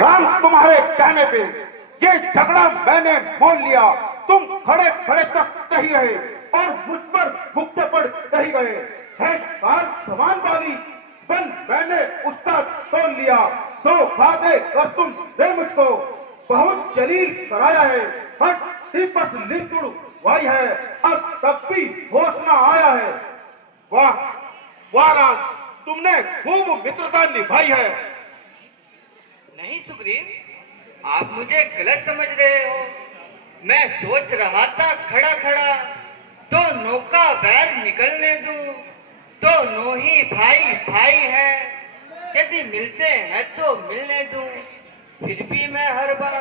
राम तुम्हारे कहने पे ये झगड़ा मैंने मोल लिया। तुम खड़े खड़े तक नहीं रहे और मुझ पर मुक्के पर नहीं गए। है काल समान वाली बल मैंने उसका तोल लिया। दो वादे कर तुम दे मुझको, बहुत जलील कराया है। हट दीपक लिंगुड़ वाई है, अब तक भी होश न आया है। वाह वाह राम, तुमने खूब मित्रता निभाई है। नहीं सुग्रीव, आप मुझे गलत समझ रहे हो। मैं सोच रहा था खड़ा खड़ा तो नौका बैर निकलने दूं, तो नो ही भाई भाई है, यदि मिलते हैं तो मिलने दूं। फिर भी मैं हर बार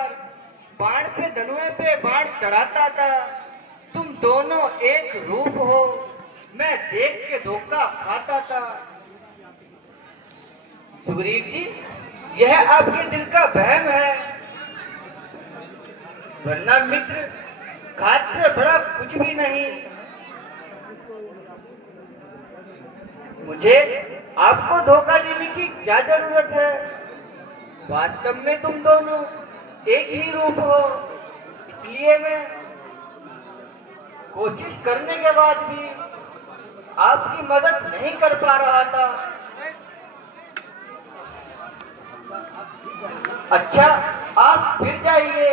बाण पे धनुए पे बाण चढ़ाता था। तुम दोनों एक रूप हो, मैं देख के धोखा खाता था। सुग्रीव जी, यह आपके दिल का वहम है, वरना मित्र घात से बड़ा कुछ भी नहीं। मुझे आपको धोखा देने की क्या जरूरत है? वास्तव में तुम दोनों एक ही रूप हो, इसलिए मैं कोशिश करने के बाद भी आपकी मदद नहीं कर पा रहा था। अच्छा, आप फिर जाइए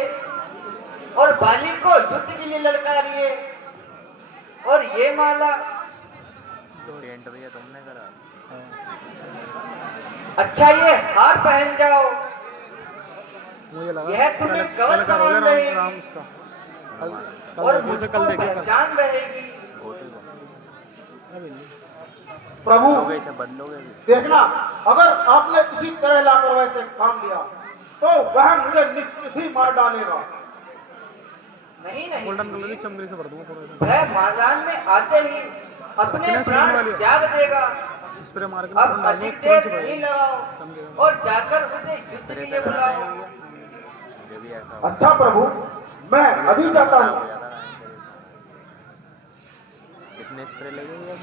और बाली को युद्ध के लिए ललकारिए, और ये माला टेंट भैया तुमने करा। अच्छा ये हार पहन जाओ, मुझे लगा यह तुम्हें कवच कल समान राम रहेगी उसका कल और देखिए उसे, मुझको कल देखिए पहचान रहेगी। घोटे को अभी नहीं। प्रभु बदलोगे इसे, बदलोगे भी। देखना, अगर आपने किसी तरह लापरवाही से काम लिया तो वह मुझे निश्चित ही मार डालेगा। नहीं नहीं, गोल्डन कलर की चमकरी से भर दूंगा थोड़ा सा। वह मैदान में आते ही अपने कितने सेकंड प्राण वाली है? त्याग देगा। स्प्रे मार के अब तुरंत डाल दो, अधिक तुरंत देर से नहीं भर लगाओ चमकेगा। और जाकर उसे युद्ध के स्प्रे लिए से कराना है बुलाओ। भैया, मुझे भी ऐसा हो। अच्छा प्रभु, मैं अभी जाता खराब हो हूँ। जाता है तेरे साथ। कितने स्प्रे लगे हुए हैं?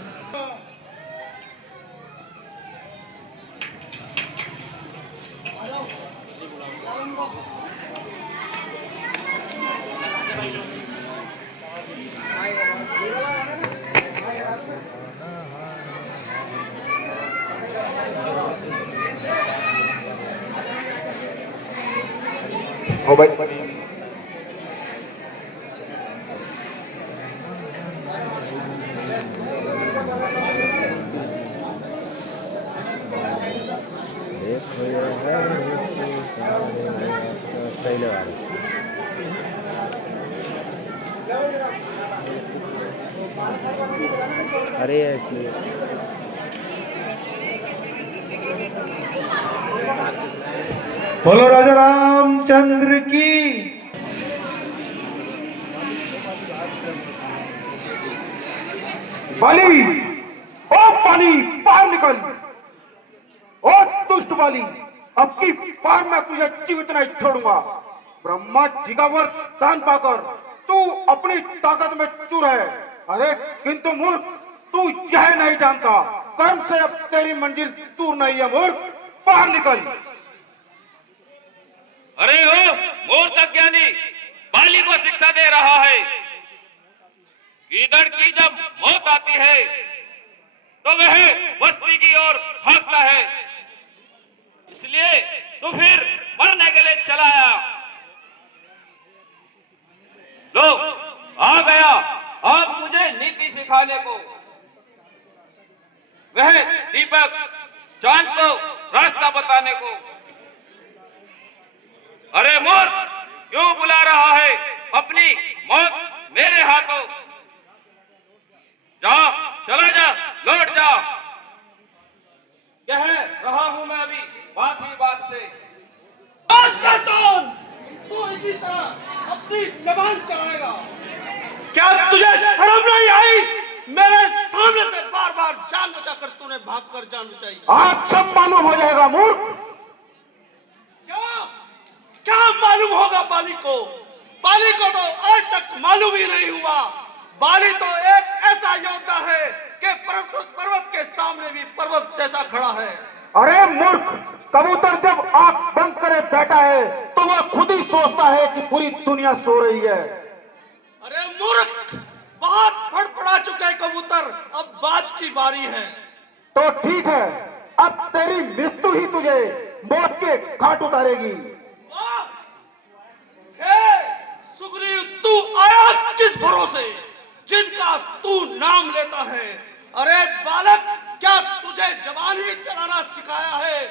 हो भाई, सही लगा रहे। अरे ऐसी बोलो राजा रामचंद्र की। बाली, ओ बाली, बाहर निकल। ओ दुष्ट बाली, अब की बार मैं तुझे जीवित नहीं छोड़ूंगा। ब्रह्मा जी का वरदान पाकर तू अपनी ताकत में चूर है। अरे किंतु मूर्ख, तू यह नहीं जानता, कर्म से अब तेरी मंजिल दूर नहीं है। मूर्ख, बाहर निकल। अरे ओ मूर्ख अज्ञानी, बाली को शिक्षा दे रहा है। गीदड़ की जब मौत आती है तो वह बस्ती की ओर भागता है, इसलिए तू फिर मरने के लिए चला आया। लो आ गया अब मुझे नीति सिखाने को। वह दीपक चांद को रास्ता बताने को। अरे मूर्ख, क्यों बुला रहा है अपनी मौत मेरे हाथों? जा, चला जा, लौट जा। कह रहा हूं मैं अभी बात ही बात से। शैतान, तू इसी तरह अपनी जबान चलाएगा? क्या तुझे शर्म नहीं आई? मेरे सामने से बार बार जान बचाकर तूने भागकर जान बचाई। आज सब मालूम हो जाएगा मूर्ख। क्या क्या मालूम होगा बाली को? बाली को तो आज तक मालूम ही नहीं हुआ। बाली तो एक ऐसा योद्धा है कि पर्वत के सामने भी पर्वत जैसा खड़ा है। अरे मूर्ख, कबूतर जब आंख बंद करे बैठा है तो वह खुद ही सोचता है कि पूरी दुनिया सो रही है। अरे मूर्ख, बहुत फड़फड़ा चुके कबूतर, अब बाज की बारी है। तो ठीक है, अब तेरी मृत्यु ही तुझे मौत के घाट उतारेगी। वाह! हे सुग्रीव, तू आया किस भरोसे जिनका तू नाम लेता है? अरे बालक, क्या तुझे जवान ही चलाना सिखाया है?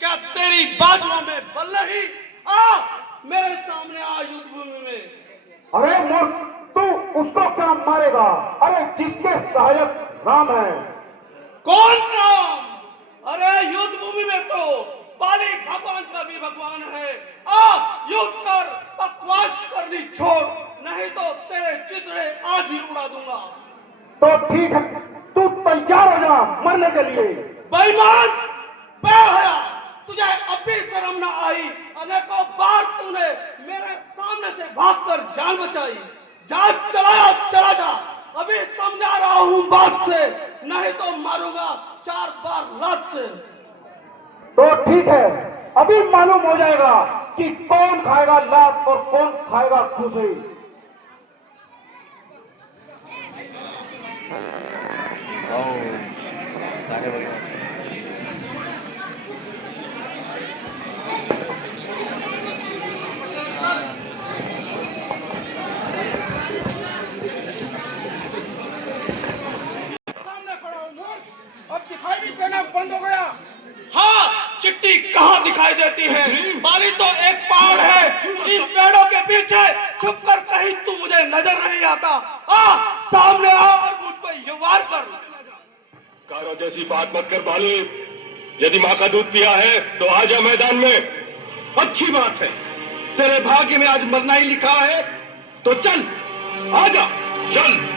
क्या तेरी बाजुओं में बल नहीं? आ मेरे सामने आ युद्ध भूमि में। अरे मूर्ख, तू उसको क्या मारेगा? अरे जिसके सहायक राम है। कौन राम? अरे युद्ध भूमि में तो बाली भगवान का भी भगवान है। आ युद्ध कर, बकवास करनी छोड़, नहीं तो तेरे चित्रे आज ही उड़ा दूंगा। तो ठीक है, तू तैयार हो जा मरने के लिए। बेईमान, बेहया, तुझे अब भी शर्म न आई? अनेकों बार तूने मेरे सामने से भागकर जान बचाई। जा, चला जा, अभी समझा रहा हूँ बात से, नहीं तो मारूंगा 4 बार लात से। तो ठीक है, अभी मालूम हो जाएगा कि कौन खाएगा लात और कौन खाएगा खुशी। सारे बदमाश सामने खड़ा हूँ मूर्ख, अब दिखाई भी देना बंद हो गया। हाँ, चिट्ठी कहाँ दिखाई देती है? बाली तो एक पहाड़ है, इन पेड़ों के पीछे छुपकर कहीं तू मुझे नजर नहीं आता। आ सामने आ और मुझ पर ये वार कर। कारो जैसी बात मत कर बाली। यदि माँ का दूध पिया है तो आ जा मैदान में। अच्छी बात है, तेरे भाग्य में आज मरना ही लिखा है, तो चल आ जा, चल।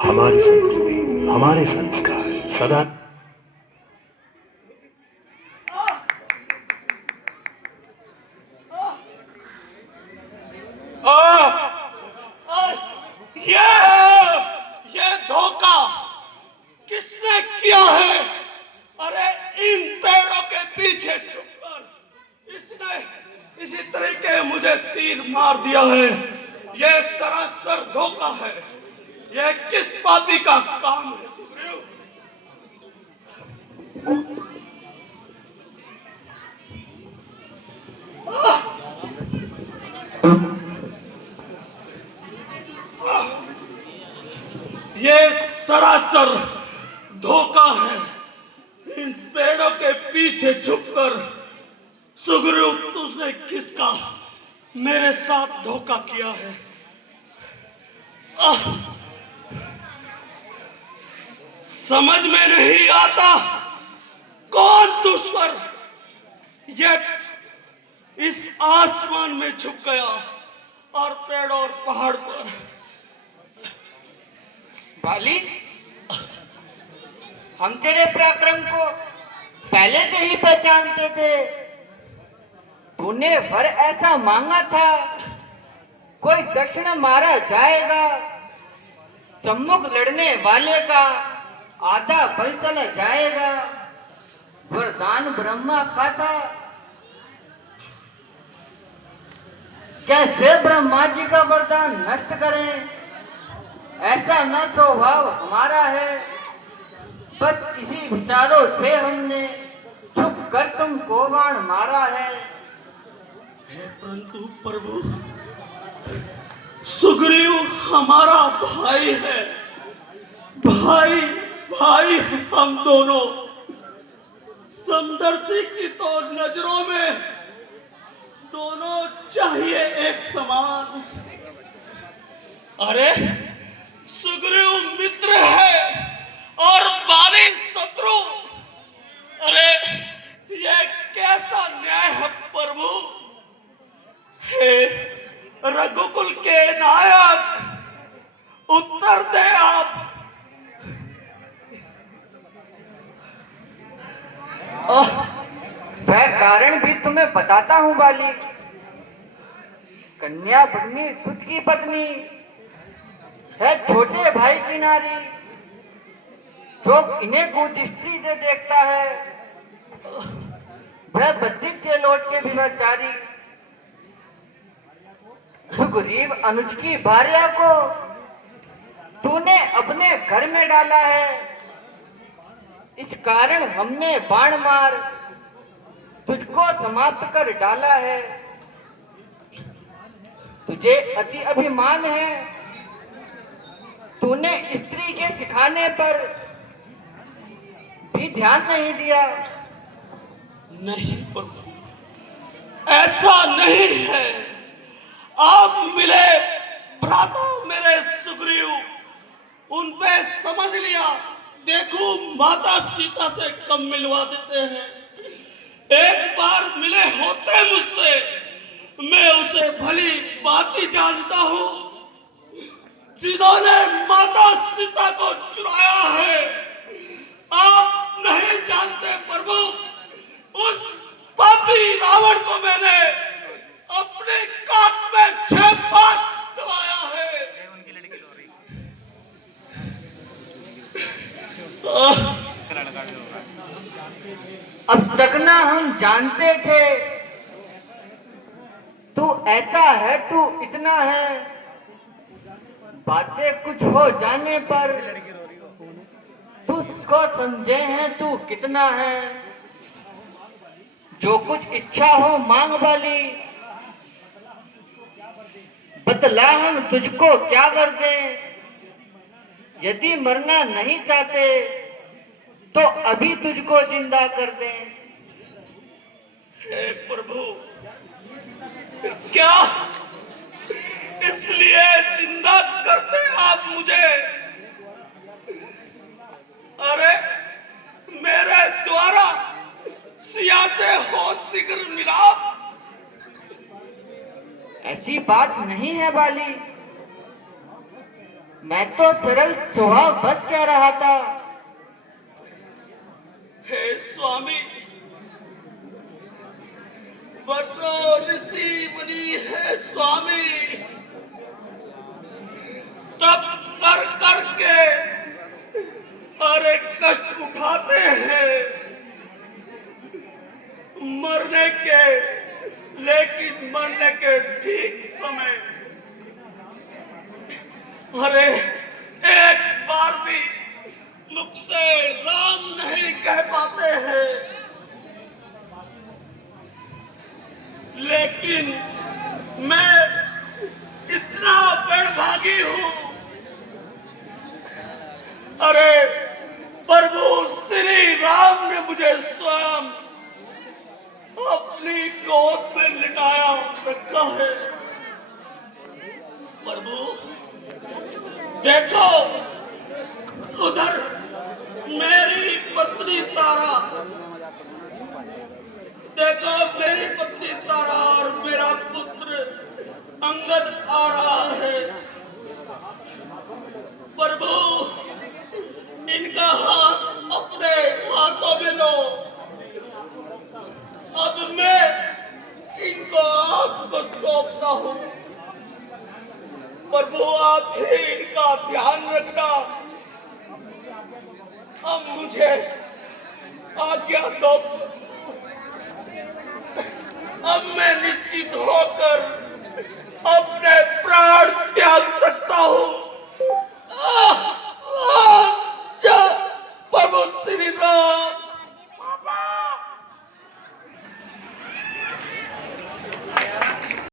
हमारी संस्कृति, हमारे संस्कार सदा ये धोखा किसने किया है? अरे इन पेड़ों के पीछे छुपकर इसने इसी तरीके मुझे तीर मार दिया है। ये सरासर धोखा है। ये किस पापी का काम है सुग्रीव? ये सरासर धोखा है। इन पेड़ों के पीछे छुपकर सुग्रीव, तुझने किसका मेरे साथ धोखा किया है? समझ में नहीं आता कौन दुश्मन ये इस आसमान में छुप गया और पेड़ और पहाड़ पर। बाली, हम तेरे पराक्रम को पहले से ही पहचानते थे। तूने वर ऐसा मांगा था कोई दक्षिण मारा जाएगा, सम्मुख लड़ने वाले का आधा बल चला जाएगा। वरदान ब्रह्मा का था, कैसे ब्रह्मा जी का वरदान नष्ट करें, ऐसा न स्वभाव हमारा है। बस इसी विचारों से हमने छुप कर तुमको बाण मारा है। परंतु प्रभु, सुग्रीव हमारा भाई है, भाई भाई हम दोनों। समदर्शी की तो नजरों में दोनों चाहिए एक समान। अरे सुग्रीव मित्र है और बाली शत्रु। अरे ये कैसा न्याय है प्रभु? हे रघुकुल के नायक, उत्तर दे आप। वह कारण भी तुम्हें बताता हूँ बाली। कन्या भगनी सुत की पत्नी है, छोटे भाई की नारी, जो इन्हें कुदृष्टि से देखता है, वह बद्धिक के लौट के विचारी। सुग्रीव अनुज की भार्या को तूने अपने घर में डाला है, इस कारण हमने बाण मार तुझको समाप्त कर डाला है। तुझे अति अभिमान है, तूने स्त्री के सिखाने पर भी ध्यान नहीं दिया। नहीं प्रभु, ऐसा नहीं है। आप मिले भ्राता मेरे सुग्रीव, उन पे समझ लिया। देखो माता सीता से कम मिलवा देते हैं। एक बार मिले होते मुझसे, मैं उसे भली बाती जानता हूँ। जिन्होंने माता सीता को चुराया है, आप नहीं जानते प्रभु। उस पापी रावण को मैंने अपने काट में 6 बार दबाया है। अब तक ना हम जानते थे तू ऐसा है, तू इतना है। बातें कुछ हो जाने पर तू उसको समझे हैं तू कितना है। जो कुछ इच्छा हो मांग वाली, बतला हम तुझको क्या कर दें। यदि मरना नहीं चाहते तो अभी तुझको जिंदा कर दें। हे प्रभु, क्या इसलिए जिंदा करते आप मुझे? अरे मेरे द्वारा सिया से हो शीघ्र मिलाप। ऐसी बात नहीं है बाली, मैं तो सरल स्वभाव बस कह रहा था। हे स्वामी, वर्षों ऋषि मुनि है स्वामी, तब कर करके अरे कष्ट उठाते हैं मरने के, लेकिन मरने के ठीक समय अरे एक बार भी मुख से राम नहीं कह पाते हैं। लेकिन मैं इतना बड़भागी हूं। अरे प्रभु श्री राम ने मुझे स्वयं अपनी गोद में लिटाया रखा है। प्रभु देखो, उधर मेरी पत्नी तारा, देखो मेरी पत्नी तारा और मेरा पुत्र अंगद आ रहा है। प्रभु इनका हाथ अपने हाथों में लो। अब मैं इनको आपको सौंपता हूँ। प्रभु आप ही इनका ध्यान रखना। अब मुझे आज्ञा दो। अब मैं निश्चित होकर अपने प्राण त्याग